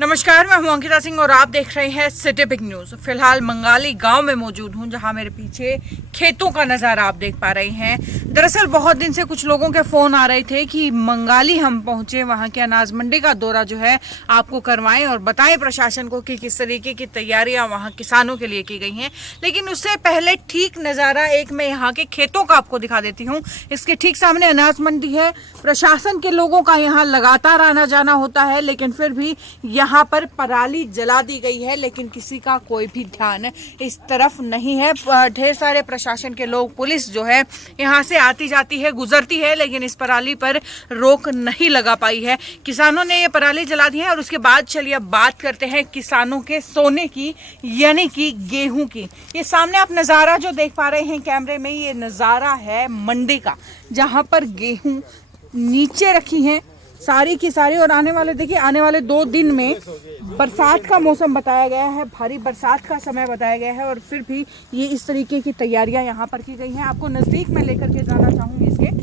नमस्कार, मैं हूं अंकिता सिंह और आप देख रहे हैं सिटी बिग न्यूज। फिलहाल मंगाली गांव में मौजूद हूं, जहां मेरे पीछे खेतों का नज़ारा आप देख पा रहे हैं। दरअसल बहुत दिन से कुछ लोगों के फ़ोन आ रहे थे कि मंगाली हम पहुंचे, वहां के अनाज मंडी का दौरा जो है आपको करवाएं और बताएं प्रशासन को कि किस तरीके की तैयारियां वहां किसानों के लिए की गई हैं। लेकिन उससे पहले ठीक नज़ारा एक मैं यहाँ के खेतों का आपको दिखा देती हूँ। इसके ठीक सामने अनाज मंडी है। प्रशासन के लोगों का यहाँ लगातार आना जाना होता है, लेकिन फिर भी यहाँ पर पराली जला दी गई है, लेकिन किसी का कोई भी ध्यान इस तरफ नहीं है। ढेर सारे प्रशासन के लोग, पुलिस जो है यहाँ से आती जाती है, गुजरती है, लेकिन इस पराली पर रोक नहीं लगा पाई है। किसानों ने ये पराली जला दी है। और उसके बाद चलिए अब बात करते हैं किसानों के सोने की, यानी कि गेहूं की। ये सामने आप नज़ारा जो देख पा रहे हैं कैमरे में, ये नज़ारा है मंडी का, जहाँ पर गेहूं नीचे रखी हैं सारी की सारी। और आने वाले, देखिए, आने वाले 2 दिन में बरसात का मौसम बताया गया है, भारी बरसात का समय बताया गया है, और फिर भी ये इस तरीके की तैयारियां यहाँ पर की गई हैं। आपको नज़दीक में लेकर के जाना चाहूँगी इसके।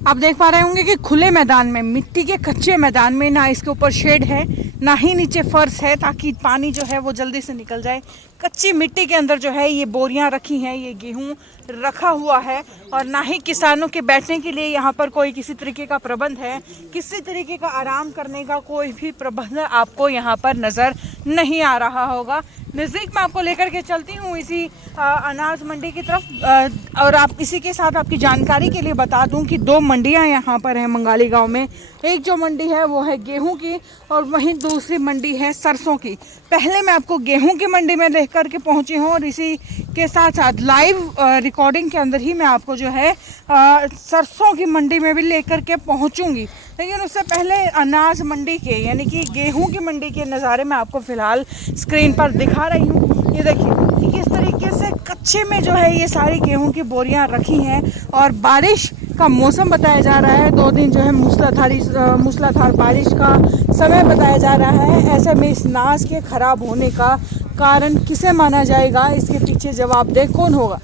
आप देख पा रहे होंगे कि खुले मैदान में, मिट्टी के कच्चे मैदान में, ना इसके ऊपर शेड है, ना ही नीचे फर्श है ताकि पानी जो है वो जल्दी से निकल जाए। कच्ची मिट्टी के अंदर जो है ये बोरियां रखी हैं, ये गेहूं रखा हुआ है, और ना ही किसानों के बैठने के लिए यहाँ पर कोई किसी तरीके का प्रबंध है। किसी तरीके का आराम करने का कोई भी प्रबंध आपको यहाँ पर नज़र नहीं आ रहा होगा। नज़दीक में आपको लेकर के चलती हूँ इसी अनाज मंडी की तरफ। और आप इसी के साथ आपकी जानकारी के लिए बता दूं कि 2 मंडियां यहाँ पर हैं मंगाली गांव में। एक जो मंडी है वो है गेहूं की, और वहीं दूसरी मंडी है सरसों की। पहले मैं आपको गेहूं की मंडी में देख करके पहुंची हूँ, और इसी के साथ साथ लाइव रिकॉर्डिंग के अंदर ही मैं आपको जो है सरसों की मंडी में भी लेकर के पहुंचूंगी। लेकिन उससे पहले अनाज मंडी के, यानी कि गेहूं की मंडी के नज़ारे मैं आपको फ़िलहाल स्क्रीन पर दिखा रही हूँ। ये देखिए कि किस तरीके से कच्चे में जो है ये सारी गेहूं की बोरियां रखी हैं, और बारिश का मौसम बताया जा रहा है। 2 दिन जो है मूसलाधार बारिश का समय बताया जा रहा है। ऐसे में इस नाज के खराब होने का कारण किसे माना जाएगा, इसके पीछे जवाबदेह कौन होगा।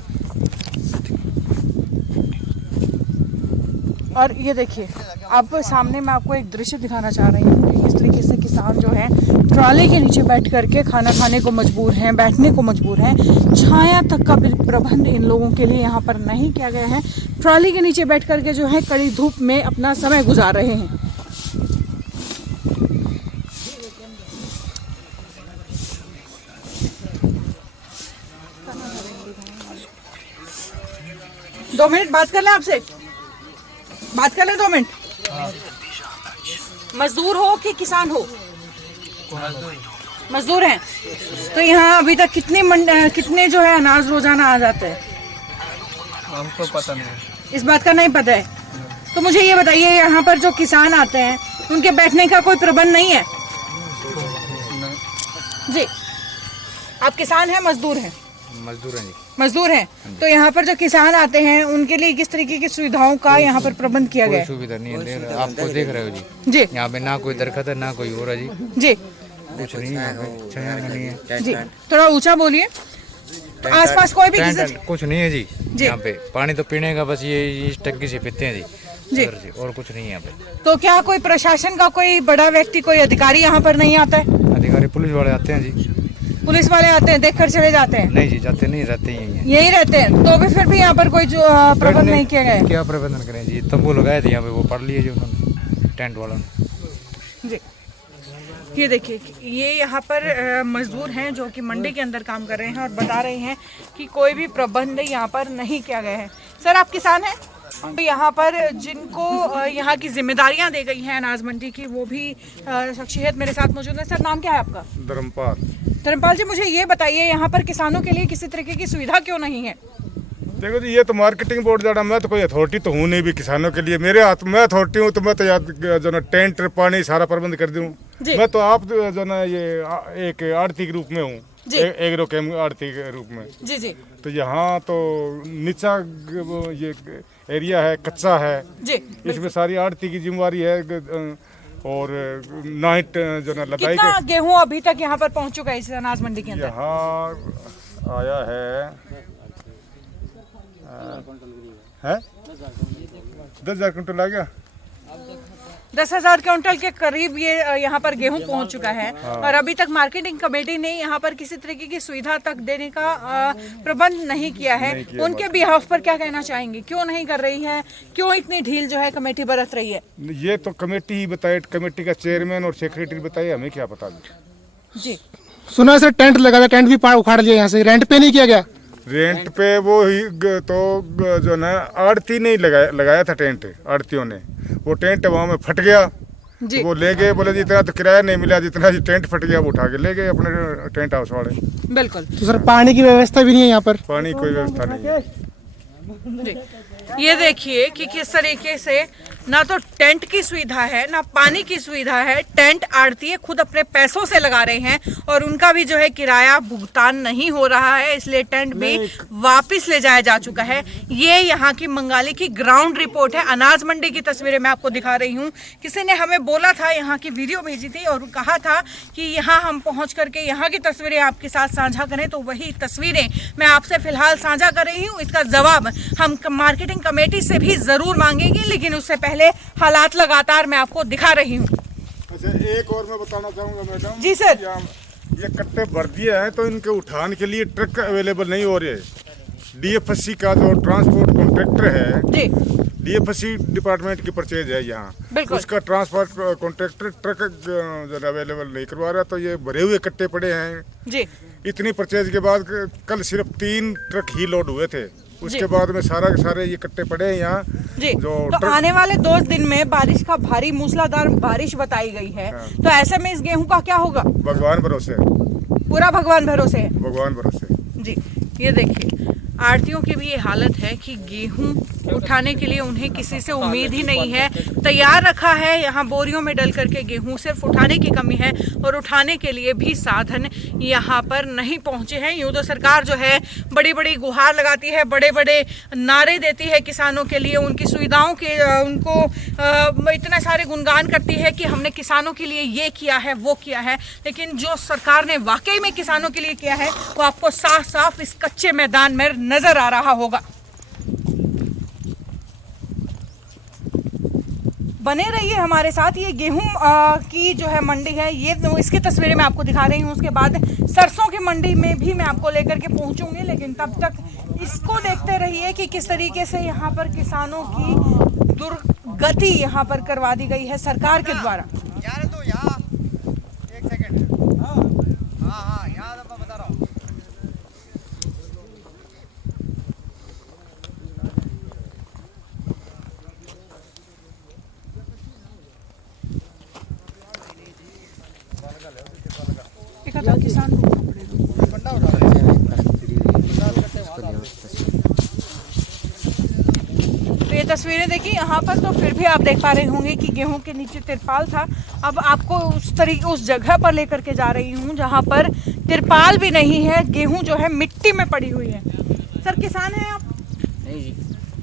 और ये देखिए, अब सामने मैं आपको एक दृश्य दिखाना चाह रही हूँ कि किस तरीके से किसान जो है ट्रॉली के नीचे बैठ करके खाना खाने को मजबूर हैं, बैठने को मजबूर हैं। छाया तक का प्रबंध इन लोगों के लिए यहाँ पर नहीं किया गया है। ट्रॉली के नीचे बैठ करके जो है कड़ी धूप में अपना समय गुजार रहे हैं। दो मिनट बात कर लें आपसे, बात कर लें 2 मिनट। मजदूर हो कि किसान हो? मजदूर हैं। तो यहाँ अभी तक कितने जो है अनाज रोजाना आ जाते हैं? हमको पता नहीं, इस बात का नहीं पता है। तो मुझे ये बताइए, यहाँ पर जो किसान आते हैं उनके बैठने का कोई प्रबंध नहीं है? जी, आप किसान हैं, मजदूर हैं? मजदूर हैं जी। मजदूर हैं। तो यहाँ पर जो किसान आते हैं उनके लिए किस तरीके की सुविधाओं का यहाँ पर प्रबंध किया गया है? कोई सुविधा नहीं है, आपको देख रहे हो जी। जी, यहाँ पे ना कोई दरख्त है, ना कोई हो रहा जी। जी कुछ नहीं है, छाया में नहीं है जी, थोड़ा ऊंचा बोलिए। तो आसपास कोई भी कुछ नहीं है जी। जी। यहाँ पे पानी तो पीने का बस ये इस टंकी से पीते हैं जी। जी। और कुछ नहीं है यहाँ पे। तो क्या कोई प्रशासन का कोई बड़ा व्यक्ति, कोई अधिकारी यहाँ पर नहीं आता है? अधिकारी पुलिस वाले आते हैं जी। पुलिस वाले आते हैं, देख कर चले जाते हैं? नहीं जी, जाते नहीं, रहते यही रहते हैं। तो भी फिर भी यहाँ पर कोई जो प्रबंध नहीं किया गया है? क्या प्रबंधन करें जी, तंबू लगाए थे यहाँ पे, वो पढ़ लिए जो उन्होंने, टेंट वालों ने जी। ये देखिए, ये यहाँ पर मजदूर हैं जो कि मंडी के अंदर काम कर रहे हैं, और बता रहे हैं कि कोई भी प्रबंध यहाँ पर नहीं किया गया है। सर, आप किसान हैं? तो यहाँ पर जिनको यहाँ की जिम्मेदारियाँ दी गई हैं अनाज मंडी की, वो भी शख्सियत मेरे साथ मौजूद है। सर, नाम क्या है आपका? धर्मपाल जी, मुझे ये बताइए, यहाँ पर किसानों के लिए किसी तरीके की सुविधा क्यों नहीं है? देखो जी, ये तो मार्केटिंग बोर्ड जाना, मैं तो कोई अथॉरिटी तो हूँ नहीं भी किसानों के लिए। मेरे हाथ में अथॉरिटी हूँ तो मैं तो याद जो ना टेंट पानी सारा प्रबंध कर दूँ। मैं तो आप जो ना ये एक आड़ती के रूप में हूँ, एग्रो कैम आड़ती के रूप में। जी जी। तो यहाँ तो नीचा ये एरिया है, कच्चा है जी, इसमें सारी आड़ती की जिम्मेवारी है। और नाइट जो ना लदाई कितना गेहूं अभी तक यहाँ पर पहुँच चुका है इस अनाज मंडी के अंदर? यहाँ आया है 10,000 कुंटल आ गया। 10,000 क्विंटल के करीब ये यहाँ पर गेहूं पहुंच चुका है। और अभी तक मार्केटिंग कमेटी ने यहाँ पर किसी तरीके की सुविधा तक देने का प्रबंध नहीं किया है। उनके बिहाफ पर क्या कहना चाहेंगे, क्यों नहीं कर रही है, क्यों इतनी ढील जो है कमेटी बरत रही है? ये तो कमेटी ही बताए, कमेटी का चेयरमैन और सेक्रेटरी बताए, हमें क्या पता। जी सुना सर टेंट लगा था, टेंट भी उखाड़ लिया यहाँ से, रेंट पे नहीं किया गया। रेंट पे वो ही तो जो ना आड़ती नहीं लगाया था टेंट, आड़तियों ने वो टेंट वहाँ में फट गया। जी। वो ले गए, बोले जितना तो किराया नहीं मिला, जितना ही टेंट फट गया वो उठा के ले गए अपने टेंट हाउस वाले। बिल्कुल। तो सर पानी की व्यवस्था भी नहीं है यहाँ पर? पानी कोई व्यवस्था नहीं है। जी। ये देखिए कि किस तरीके से ना तो टेंट की सुविधा है ना पानी की सुविधा है। टेंट आड़ती खुद अपने पैसों से लगा रहे हैं और उनका भी जो है किराया भुगतान नहीं हो रहा है, इसलिए टेंट भी वापस ले जाया जा चुका है। ये यहाँ की मंगाली की ग्राउंड रिपोर्ट है। अनाज मंडी की तस्वीरें मैं आपको दिखा रही हूँ। किसी ने हमें बोला था, यहाँ की वीडियो भेजी थी और कहा था कि यहाँ हम पहुँच करके यहाँ की तस्वीरें आपके साथ साझा करें, तो वही तस्वीरें मैं आपसे फिलहाल साझा कर रही हूँ। इसका जवाब हम मार्केटिंग कमेटी से भी जरूर मांगेंगे, लेकिन उससे पहले हालात लगातार मैं आपको दिखा रही हूँ। अच्छा, एक और मैं बताना चाहूँगा मैडम। जी सर। ये कट्टे भर दिए हैं तो इनके उठाने के लिए ट्रक अवेलेबल नहीं हो रहे। डीएफएससी का जो ट्रांसपोर्ट कॉन्ट्रैक्टर है जी, डीएफएससी डिपार्टमेंट की परचेज है यहाँ, उसका ट्रांसपोर्ट कॉन्ट्रैक्टर ट्रक जो अवेलेबल नहीं करवा रहा, तो ये भरे हुए कट्टे पड़े हैं जी। इतनी परचेज के बाद कल सिर्फ 3 ट्रक ही लोड हुए थे। उसके बाद में सारा के सारे ये कट्टे पड़े हैं यहाँ जी। जो तो आने वाले 2 दिन में बारिश का भारी मूसलाधार बारिश बताई गई है। तो ऐसे में इस गेहूं का क्या होगा? भगवान भरोसे, पूरा भगवान भरोसे है। भगवान भरोसे। जी, ये देखिए आड़तियों की भी ये हालत है कि गेहूं उठाने के लिए उन्हें किसी से उम्मीद ही नहीं है। तैयार रखा है यहाँ बोरियों में डल करके गेहूं, सिर्फ उठाने की कमी है और उठाने के लिए भी साधन यहाँ पर नहीं पहुँचे हैं। यूँ तो सरकार जो है बड़ी बड़ी गुहार लगाती है, बड़े बड़े नारे देती है किसानों के लिए, उनकी सुविधाओं के उनको इतने सारे गुणगान करती है कि हमने किसानों के लिए ये किया है वो किया है, लेकिन जो सरकार ने वाकई में किसानों के लिए किया है वो आपको साफ साफ इस कच्चे मैदान में नजर आ रहा होगा। बने रहिए हमारे साथ। ये गेहूं की जो है मंडी है, ये इसकी तस्वीरें मैं आपको दिखा रही हूँ। उसके बाद सरसों की मंडी में भी मैं आपको लेकर के पहुंचूंगी, लेकिन तब तक इसको देखते रहिए कि किस तरीके से यहाँ पर किसानों की दुर्गति यहाँ पर करवा दी गई है सरकार के द्वारा। यार तो यहाँ एक सेकंड, हाँ यहाँ मैं बता रहा हूँ। किसान तो ये तस्वीरें देखी यहाँ पर, तो फिर भी आप देख पा रहे होंगे कि गेहूं के नीचे तिरपाल था। अब आपको उस जगह पर लेकर के जा रही हूँ जहाँ पर तिरपाल भी नहीं है, गेहूं जो है मिट्टी में पड़ी हुई है। सर किसान हैं आप? नहीं जी,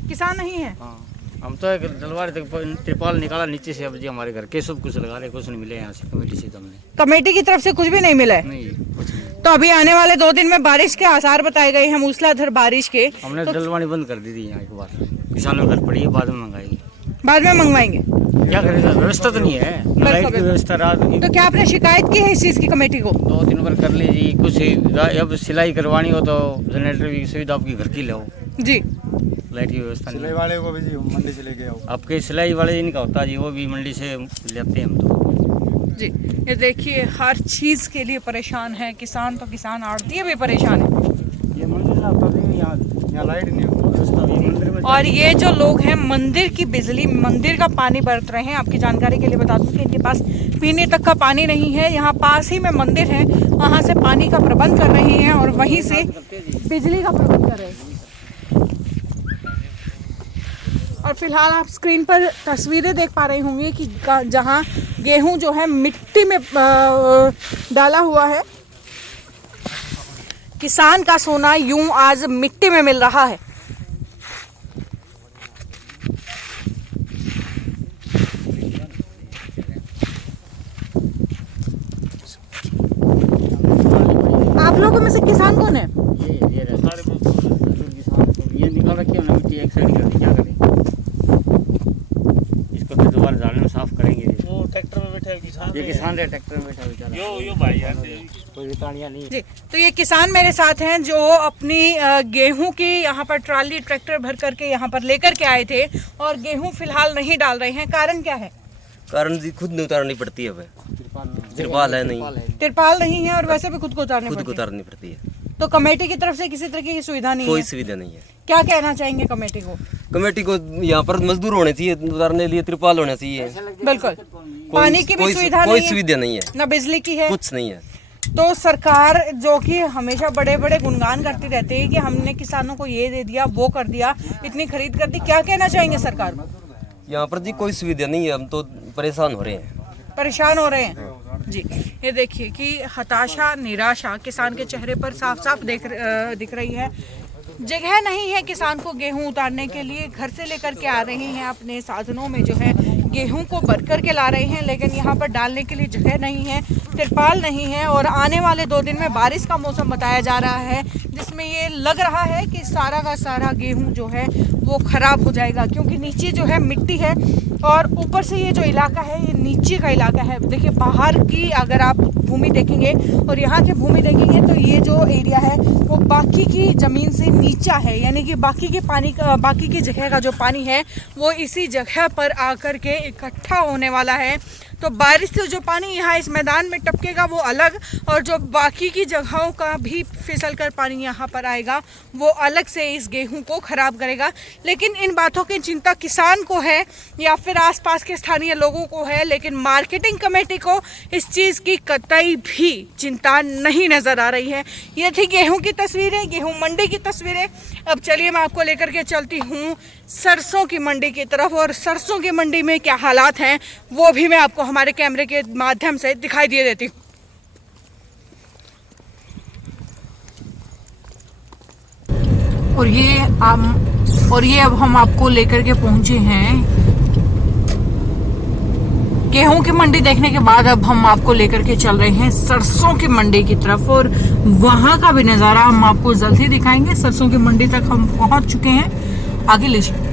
किसान नहीं है। हाँ हम तो एक दलवार तक तिरपाल निकाला नीचे से। अब जी हमारे घर के सब कुछ लगा रहे, कुछ नहीं मिले यहाँ से कमेटी से। तो हमने कमेटी की तरफ से कुछ भी नहीं मिला है? नहीं कुछ नहीं। तो अभी आने वाले 2 दिन में बारिश के आसार बताए गए हैं, मूसलाधार बारिश के। हमने तो डलवानी बंद कर दी थी यहाँ एक बार, किसानों घर पड़ी है, बाद में मंगाएगी। बाद में मंगवाएंगे? क्या करेगा, व्यवस्था तो नहीं है, न लाइट की व्यवस्था। रात तो क्या आपने शिकायत की है इस चीज की कमेटी को? 2-3 बार कर लीजिए कुछ। अब सिलाई करवानी हो तो जनरेटर की सुविधा आपकी घर की लो जी। लाइट की व्यवस्था नहीं। सिलाई वाले को भी जी मंडी से लेके आओ। आपके सिलाई वाले इनका होता जी, वो भी मंडी से लेते हैं हम तो जी। ये देखिए हर चीज के लिए परेशान है किसान, तो किसान आड़ती भी परेशान है। ये मंदिर ना तो भी यहाँ लाइट नहीं हो, व्यवस्था ये मंदिर में। और ये जो लोग हैं मंदिर की बिजली, मंदिर का पानी बरत रहे हैं। आपकी जानकारी के लिए बता दूं कि इनके पास पीने तक का पानी नहीं है। यहाँ पास ही में मंदिर है, वहाँ से पानी का प्रबंध कर रहे हैं और वहीं से बिजली का प्रबंध कर रहे हैं। और फिलहाल आप स्क्रीन पर तस्वीरें देख पा रहे होंगे कि जहाँ गेहूं जो है मिट्टी में डाला हुआ है। किसान का सोना यूं आज मिट्टी में मिल रहा है। आप लोगों में से किसान कौन है? रखी हमने, मिट्टी एक साइड कर दी, क्या करें? इसको फिर दोबारा डालने में साफ करेंगे। वो ट्रैक्टर में बैठा है किसान, ये किसान है, ट्रैक्टर में बैठा बेचारा। यो भाई यार कोई रितानिया नहीं। जी, तो ये किसान मेरे साथ हैं जो अपनी गेहूं की यहाँ पर ट्राली ट्रैक्टर भर करके यहाँ पर लेकर के आए थे और गेहूं फिलहाल नहीं डाल रहे हैं। कारण क्या है? कारण जी खुद नहीं उतारनी पड़ती है, तिरपाल है नहीं, तिरपाल नहीं है और वैसे भी खुद को उतारनी खुद को पड़ती है। उतारनी पड़ती है। तो कमेटी की तरफ से किसी तरह की सुविधा नहीं कोई है। सुविधा नहीं है। क्या कहना चाहेंगे कमेटी को? कमेटी को यहाँ पर मजदूर होने चाहिए, उतारने के लिए तिरपाल होना चाहिए। बिल्कुल, पानी की भी सुविधा कोई नहीं है, सुविधा नहीं है, न बिजली की है, कुछ नहीं है। तो सरकार जो कि हमेशा बड़े बड़े गुणगान करती रहती है कि हमने किसानों को ये दे दिया, वो कर दिया, इतनी खरीद कर दी, क्या कहना चाहेंगे सरकार को? यहाँ पर जी कोई सुविधा नहीं है, हम तो परेशान हो रहे हैं, परेशान हो रहे हैं। जी, ये देखिए कि हताशा, निराशा किसान के चेहरे पर साफ साफ दिख रही है। जगह नहीं है किसान को गेहूं उतारने के लिए, घर से लेकर के आ रहे हैं, अपने साधनों में जो है गेहूं को भर कर के ला रहे हैं, लेकिन यहाँ पर डालने के लिए जगह नहीं है, तिरपाल नहीं है और आने वाले 2 दिन में बारिश का मौसम बताया जा रहा है, जिसमें ये लग रहा है कि सारा का सारा गेहूं जो है वो खराब हो जाएगा, क्योंकि नीचे जो है मिट्टी है और ऊपर से ये जो इलाका है ये नीचे का इलाका है। देखिए, बाहर की अगर आप भूमि देखेंगे और यहाँ की भूमि देखेंगे तो ये जो एरिया है वो बाकी की ज़मीन से नीचा है, यानी कि बाकी की जगह का जो पानी है वो इसी जगह पर आकर के इकट्ठा होने वाला है। तो बारिश से जो पानी यहाँ इस मैदान में टपकेगा वो अलग, और जो बाकी की जगहों का भी फिसल कर पानी यहाँ पर आएगा वो अलग से इस गेहूं को खराब करेगा। लेकिन इन बातों की चिंता किसान को है या फिर आसपास के स्थानीय लोगों को है, लेकिन मार्केटिंग कमेटी को इस चीज़ की कतई भी चिंता नहीं नज़र आ रही है। ये थी गेहूं की तस्वीरें, गेहूं मंडी की तस्वीरें। अब चलिए मैं आपको लेकर के चलती हूँ सरसों की मंडी की तरफ, और सरसों की मंडी में क्या हालात हैं वो भी मैं आपको हमारे कैमरे के माध्यम से दिखाई दे देती हूँ। और ये अब हम आपको लेकर के पहुंचे हैं गेहूं की मंडी देखने के बाद। अब हम आपको लेकर के चल रहे हैं सरसों की मंडी की तरफ और वहां का भी नजारा हम आपको जल्द ही दिखाएंगे। सरसों की मंडी तक हम पहुंच चुके हैं, आगे लीजिए।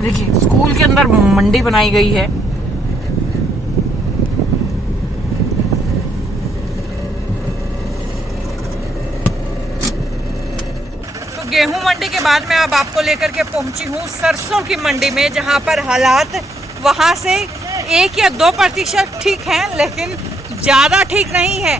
देखिए, स्कूल के अंदर मंडी बनाई गई है। गेहूं मंडी के बाद मैं अब आपको लेकर के पहुंची हूं सरसों की मंडी में, जहां पर हालात वहां से 1 या 2% ठीक हैं, लेकिन ज़्यादा ठीक नहीं है,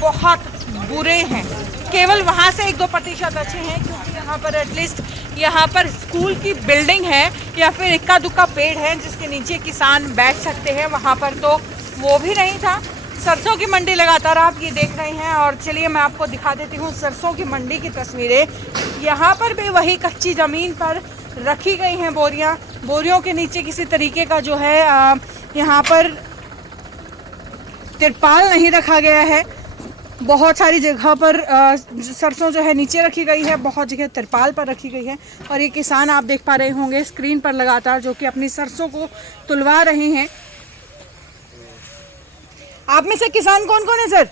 बहुत बुरे हैं। केवल वहां से 1-2% अच्छे हैं, क्योंकि यहाँ पर एटलीस्ट यहाँ पर स्कूल की बिल्डिंग है या फिर इक्का दुक्का पेड़ है जिसके नीचे किसान बैठ सकते हैं, वहाँ पर तो वो भी नहीं था। सरसों की मंडी लगातार आप ये देख रहे हैं, और चलिए मैं आपको दिखा देती हूँ सरसों की मंडी की तस्वीरें। यहाँ पर भी वही कच्ची ज़मीन पर रखी गई हैं बोरियाँ, बोरियों के नीचे किसी तरीके का जो है यहाँ पर तिरपाल नहीं रखा गया है। बहुत सारी जगह पर सरसों जो है नीचे रखी गई है, बहुत जगह तिरपाल पर रखी गई है, और ये किसान आप देख पा रहे होंगे स्क्रीन पर लगातार जो कि अपनी सरसों को तुलवा रहे हैं। आप में से किसान कौन कौन है सर?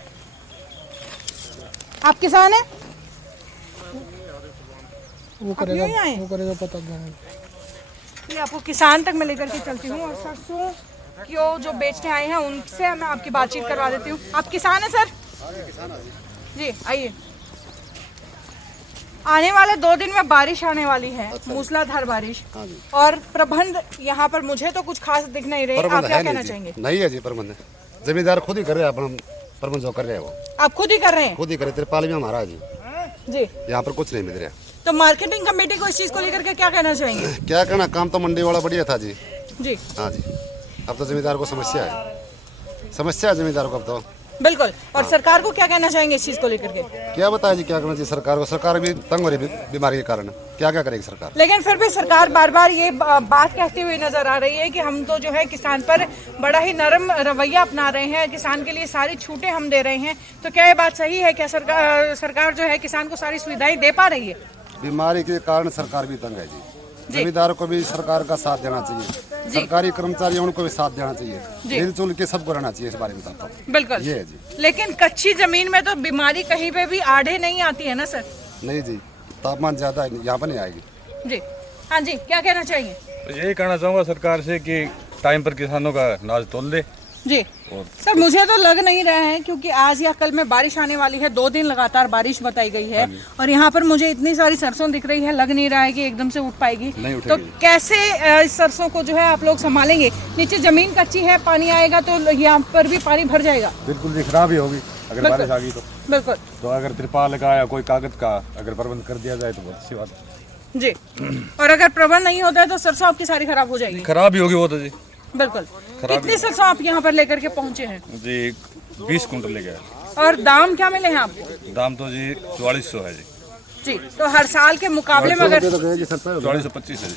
आप किसान हैं? वो करेगा पता नहीं। आपको किसान तक मैं लेकर के चलती हूँ, और सरसों क्यों जो बेचने आए हैं उनसे मैं आपकी बातचीत करवा देती हूँ। आप किसान हैं सर? जी, आइए। आने वाले 2 दिन में बारिश आने वाली है, मूसलाधार बारिश, और प्रबंध यहाँ पर मुझे तो कुछ खास दिख नहीं रहे। आप क्या कहना चाहेंगे? नहीं है जी प्रबंध, जमींदार खुद ही कर रहे हैं, अपन प्रबंध जो कर रहे हैं वो आप खुद ही कर रहे हैं? खुद ही करे, तिरपाल भी हमारा जी जी। यहाँ पर कुछ नहीं मिल रहा। तो मार्केटिंग कमेटी को इस चीज को लेकर के क्या कहना चाहेंगे? क्या कहना, काम तो मंडी वाला बढ़िया था जी। जी हाँ जी, अब तो जमींदार को समस्या है, समस्या है जमींदार को अब तो। बिल्कुल। और सरकार को क्या कहना चाहेंगे इस चीज को लेकर के? क्या बताया जी, क्या करना चाहिए सरकार को? सरकार भी तंग हो रही बीमारी के कारण, क्या क्या करेगी सरकार? लेकिन फिर भी सरकार बार बार ये बात कहती हुई नजर आ रही है कि हम तो जो है किसान पर बड़ा ही नरम रवैया अपना रहे हैं, किसान के लिए सारी छूटें हम दे रहे हैं। तो क्या ये बात सही है? क्या सरकार जो है किसान को सारी सुविधाएं दे पा रही है? बीमारी के कारण सरकार भी तंग है जी, जमींदार को भी सरकार का साथ देना चाहिए। सरकारी कर्मचारी उनको भी साथ देना चाहिए, मिलजुल के सबको रहना चाहिए इस बारे में। तो बिल्कुल ये है जी। लेकिन कच्ची जमीन में तो बीमारी कहीं पे भी आड़े नहीं आती है ना सर? नहीं जी, तापमान ज्यादा यहाँ पर नहीं आएगी जी। हाँ जी, क्या कहना चाहिए? तो यही कहना चाहूँगा सरकार से कि टाइम पर किसानों का अनाज तोल दे। जी सर, मुझे तो लग नहीं रहा है क्योंकि आज या कल में बारिश आने वाली है, 2 दिन लगातार बारिश बताई गई है और यहाँ पर मुझे इतनी सारी सरसों दिख रही है, लग नहीं रहा है कि एकदम से उठ पाएगी। तो कैसे इस सरसों को जो है आप लोग संभालेंगे? नीचे जमीन कच्ची है, पानी आएगा तो यहाँ पर भी पानी भर जाएगा। बिल्कुल जी, खराब ही होगी अगर बारिश आ गई तो। बिल्कुल। तो अगर तिरपाल का या कोई कागज का अगर प्रबंध कर दिया जाए तो बहुत अच्छी बात है जी। और अगर प्रबंध नहीं होता है तो सरसों आपकी सारी खराब हो जाएगी। खराब ही होगी वो तो जी। बिल्कुल। कितनी सरसों आप यहाँ पर लेकर के पहुँचे हैं? जी 20 कुंटल ले गया। और दाम क्या मिले हैं आपको? दाम तो जी 4400 है जी। जी, तो हर साल के मुकाबले में अगर 4425 है जी।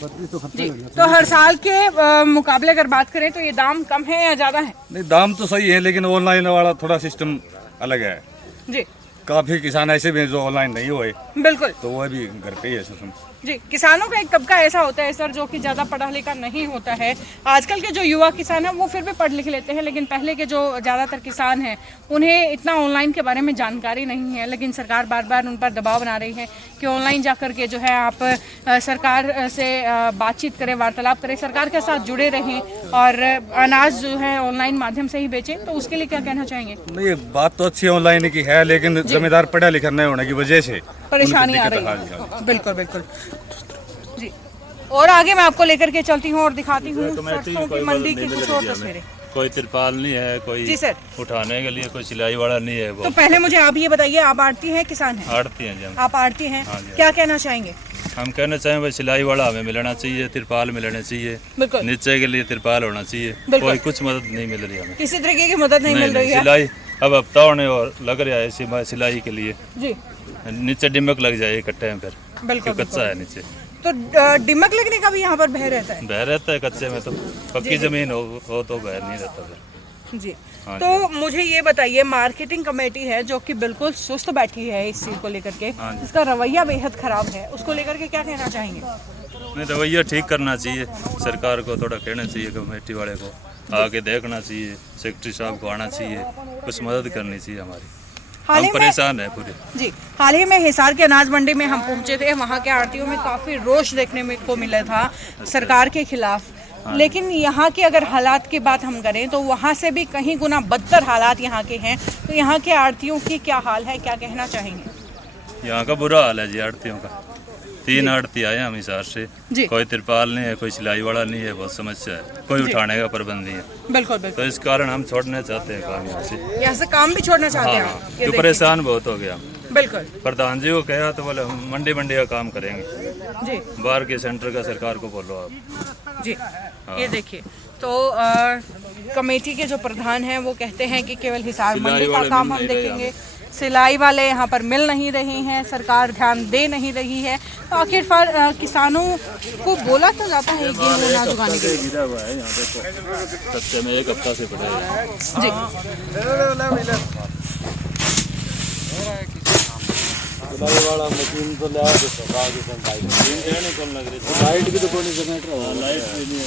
जी, तो हर साल के मुकाबले अगर बात करें तो ये दाम कम है या ज्यादा है? नहीं, दाम तो सही है लेकिन ऑनलाइन वाला थोड़ा सिस्टम अलग है जी। काफी किसान ऐसे भी हैं जो ऑनलाइन नहीं हुए, बिल्कुल। तो वो भी घर पे ही है सिस्टम। जी, किसानों का एक तबका ऐसा होता है सर जो कि ज़्यादा पढ़ा लिखा नहीं होता है। आजकल के जो युवा किसान हैं वो फिर भी पढ़ लिख लेते हैं, लेकिन पहले के जो ज़्यादातर किसान हैं उन्हें इतना ऑनलाइन के बारे में जानकारी नहीं है। लेकिन सरकार बार बार उन पर दबाव बना रही है कि ऑनलाइन जा कर के जो है आप सरकार से बातचीत करें, वार्तालाप करें, सरकार के साथ जुड़े रहें और अनाज जो है ऑनलाइन माध्यम से ही बेचें। तो उसके लिए क्या कहना चाहेंगे? नहीं, बात तो अच्छी ऑनलाइन की है लेकिन जमींदार पढ़ा लिखा नहीं होने की वजह से परेशानी आ रही है। बिल्कुल बिल्कुल जी। और आगे मैं आपको लेकर के चलती हूँ और दिखाती हूँ सरसों की मंडी की कुछ और तस्वीरें। कोई तिरपाल नहीं है, कोई जी सर, उठाने के लिए कोई सिलाई वाला नहीं है। वो तो पहले मुझे आप ये बताइए, आप आड़ती हैं किसान हैं? आड़ती हैं जी हम। आप आड़ती हैं, क्या कहना चाहेंगे? हम कहना चाहें भाई सिलाई वाला हमें मिलना चाहिए, तिरपाल मिलना चाहिए, बिल्कुल। नीचे के लिए तिरपाल होना चाहिए। कोई कुछ मदद नहीं मिल रही हमें, किसी तरीके की मदद नहीं मिल रही है। सिलाई अब हफ्ता होने और लग रहा है सिलाई के लिए जी, नीचे डिमक लग जाए इकट्ठे में, फिर बिल्कुल कच्चा है नीचे। तो डिमक लगने का भी यहाँ पर भय रहता है? बह रहता है कच्चे में, तो पक्की जमीन हो तो बह नहीं रहता फिर। जी, तो मुझे ये बताइए, मार्केटिंग कमेटी है जो कि बिल्कुल सुस्त बैठी है इस चीज़ को लेकर के, इसका रवैया बेहद खराब है, उसको लेकर के क्या कहना चाहेंगे? नहीं, रवैया ठीक करना चाहिए, सरकार को थोड़ा कहना चाहिए, कमेटी वाले को आके देखना चाहिए, सेक्रेटरी साहब को आना चाहिए, कुछ मदद करनी चाहिए हमारी। हम परेशान है पूरे। जी, हाल ही में हिसार के अनाज मंडी में हम पहुंचे थे, वहां के आड़तियों में काफ़ी रोष देखने को मिला था सरकार के खिलाफ। लेकिन यहाँ के अगर हालात की बात हम करें तो वहाँ से भी कहीं गुना बदतर हालात यहाँ के हैं। तो यहाँ के आड़तियों की क्या हाल है, क्या कहना चाहेंगे? यहाँ का बुरा हाल है जी आड़तियों का। 3 आड़ती आए हम हिसार से, कोई तिरपाल नहीं है, कोई सिलाई वाला नहीं है, बहुत समस्या है, कोई उठाने का प्रबंध नहीं है। बिल्कुल बिल्कुल। तो इस कारण हम छोड़ना चाहते हैं काम यहाँ से काम भी छोड़ना चाहते हैं। तो परेशान बहुत हो गया। बिल्कुल। प्रधान जी को कहा तो बोले हम मंडी का काम करेंगे जी, बाहर के सेंटर का सरकार को बोलो आप जी। ये देखिए, तो कमेटी के जो प्रधान हैं वो कहते हैं कि केवल हिसार मंडी का काम हम देखेंगे, सिलाई वाले यहाँ पर मिल नहीं रहे हैं, सरकार ध्यान दे नहीं रही है। तो आखिरकार किसानों को बोला तो जाता है गेहूं ना उगाने के लिए। सच्चे में 1 हफ्ता से पड़े जी। वाला मशीन तो लाया तो सरकार की संभाई नहीं कौन लग रही, लाइट भी तो कोई नहीं जनरेटर, लाइट भी नहीं है।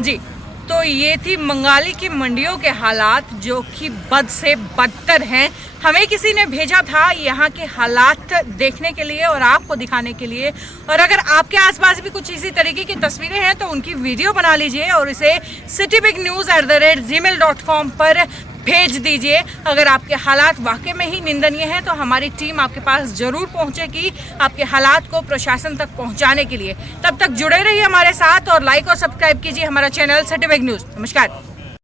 जी, तो ये थी बंगाली की मंडियों के हालात जो कि बद से बदतर हैं। हमें किसी ने भेजा था यहाँ के हालात देखने के लिए और आपको दिखाने के लिए। और अगर आपके आसपास भी कुछ इसी तरीके की तस्वीरें हैं तो उनकी वीडियो बना लीजिए और इसे citybignews@gmail.com पर भेज दीजिए। अगर आपके हालात वाकई में ही निंदनीय हैं तो हमारी टीम आपके पास जरूर पहुंचेगी आपके हालात को प्रशासन तक पहुंचाने के लिए। तब तक जुड़े रहिए हमारे साथ और लाइक और सब्सक्राइब कीजिए हमारा चैनल सिटी बिग न्यूज़। नमस्कार।